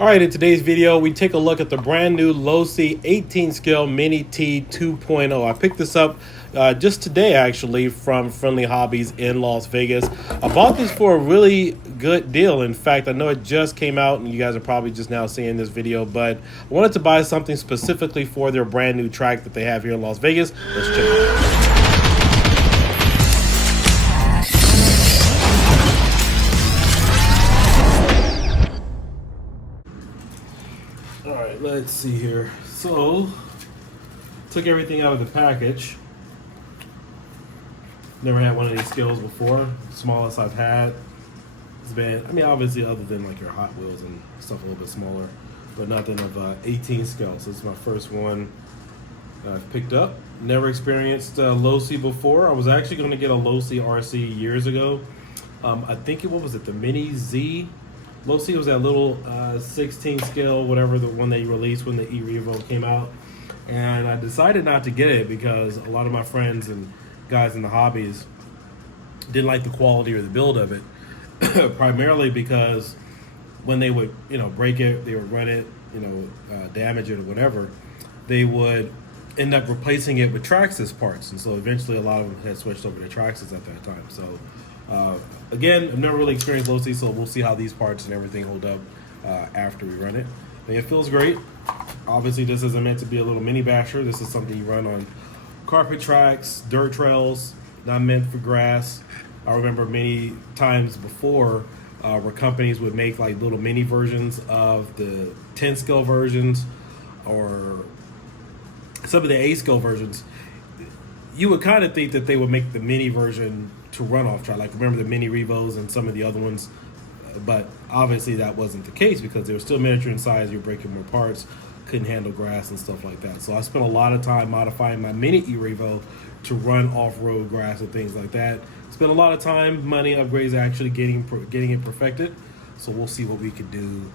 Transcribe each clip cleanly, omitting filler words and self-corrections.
All right, in today's video, we take a look at the brand new Losi 18 scale Mini T 2.0. I picked this up just today, actually, from Friendly Hobbies in Las Vegas. I bought this for a really good deal. In fact, I know it just came out, and you guys are probably just now seeing this video, but I wanted to buy something specifically for their brand new track that they have here in Las Vegas. Let's check it out. All right, let's see here. So, took everything out of the package. Never had one of these scales before. Smallest I've had. It's been, I mean, obviously other than like your Hot Wheels and stuff a little bit smaller, but nothing of 18 scale. So this is my first one I've picked up. Never experienced Losi before. I was actually going to get a Losi RC years ago. I think what was it, the Mini Z? Losi was that little 16 scale, whatever, the one they released when the E-Revo came out. And I decided not to get it because a lot of my friends and guys in the hobbies didn't like the quality or the build of it. Primarily because when they would, break it, they would run it, damage it or whatever, they would end up replacing it with Traxxas parts. And so eventually a lot of them had switched over to Traxxas at that time. So again, I've never really experienced Losi, so we'll see how these parts and everything hold up after we run it. I mean, it feels great. Obviously, this isn't meant to be a little mini basher. This is something you run on carpet tracks, dirt trails, not meant for grass. I remember many times before where companies would make like little mini versions of the 10 scale versions or some of the 8 scale versions. You would kind of think that they would make the mini version to run off track. Like remember the mini Revos and some of the other ones, but obviously that wasn't the case because they were still miniature in size. You're breaking more parts, couldn't handle grass and stuff like that. So I spent a lot of time modifying my mini E-Revo to run off-road grass and things like that. Spent a lot of time, money, upgrades, actually getting it perfected. So we'll see what we could do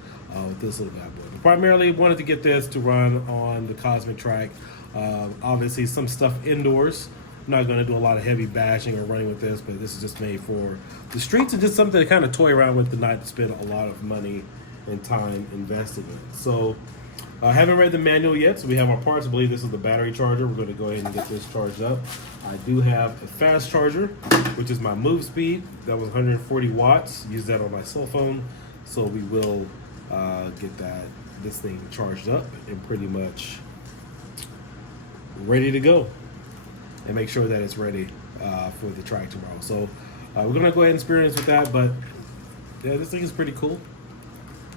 with this little bad boy. But primarily wanted to get this to run on the Cosmic track. Obviously some stuff indoors. I'm not going to do a lot of heavy bashing or running with this, but this is just made for the streets and just something to kind of toy around with, not to spend a lot of money and time invested in. So I haven't read the manual yet, so we have our parts. I believe this is the battery charger. We're going to go ahead and get this charged up. I do have a fast charger, which is my move speed. That was 140 watts. Use that on my cell phone. So we will get this thing charged up and pretty much ready to go. And make sure that it's ready for the track tomorrow. So we're going to go ahead and experience with that. But yeah, this thing is pretty cool.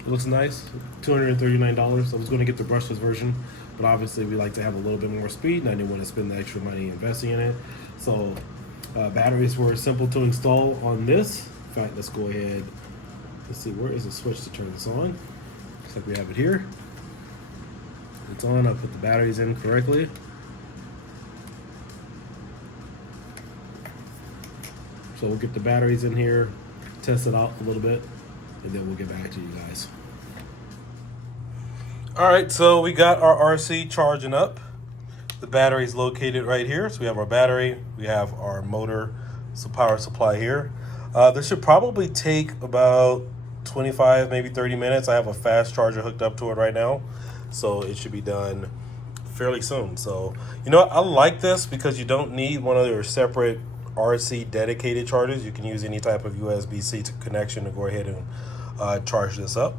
It looks nice, $239. I was going to get the brushless version, but obviously we like to have a little bit more speed, and I didn't want to spend the extra money investing in it. So batteries were simple to install on this. In fact, let's go ahead. Let's see, where is the switch to turn this on? Looks like we have it here. It's on. I put the batteries in correctly. So we'll get the batteries in here, test it out a little bit, and then we'll get back to you guys. All right, so we got our RC charging up. The battery's located right here. So we have our battery, we have our motor, power supply here. This should probably take about 25, maybe 30 minutes. I have a fast charger hooked up to it right now, so it should be done fairly soon. So, I like this because you don't need one of your separate RC dedicated chargers. You can use any type of USB-C connection to go ahead and charge this up.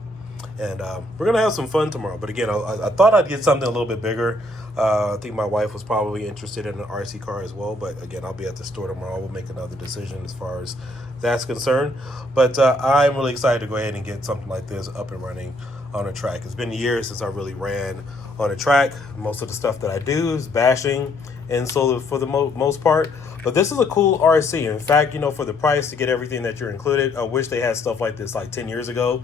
And we're gonna have some fun tomorrow. But again, I thought I'd get something a little bit bigger. I think my wife was probably interested in an RC car as well. But again, I'll be at the store tomorrow. We'll make another decision as far as that's concerned. But I'm really excited to go ahead and get something like this up and running on a track. It's been years since I really ran on a track. Most of the stuff that I do is bashing, and so for the most part. But this is a cool RC. In fact, for the price to get everything that you're included, I wish they had stuff like this like 10 years ago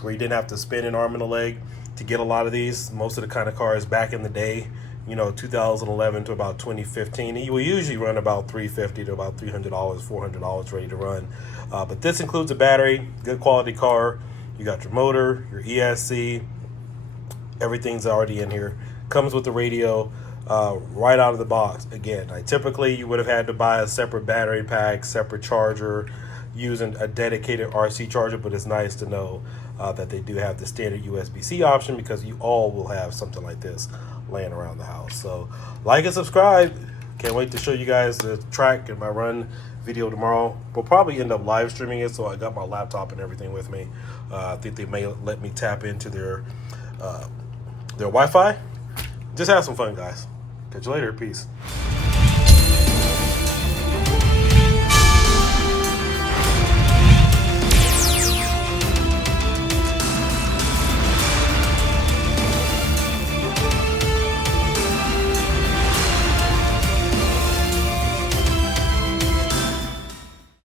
where you didn't have to spend an arm and a leg to get a lot of these. Most of the kind of cars back in the day, 2011 to about 2015, you will usually run about $350 to about $300, $400 ready to run. But this includes a battery, good quality car. You got your motor, your ESC, everything's already in here. Comes with the radio. Right out of the box. Again, typically you would have had to buy a separate battery pack, separate charger, using a dedicated RC charger, but it's nice to know that they do have the standard USB-C option, because you all will have something like this laying around the house. So like and subscribe. Can't wait to show you guys the track and my run video tomorrow. We'll probably end up live streaming it, so I got my laptop and everything with me. I think they may let me tap into their Wi-Fi. Just have some fun, guys. Catch you later. Peace.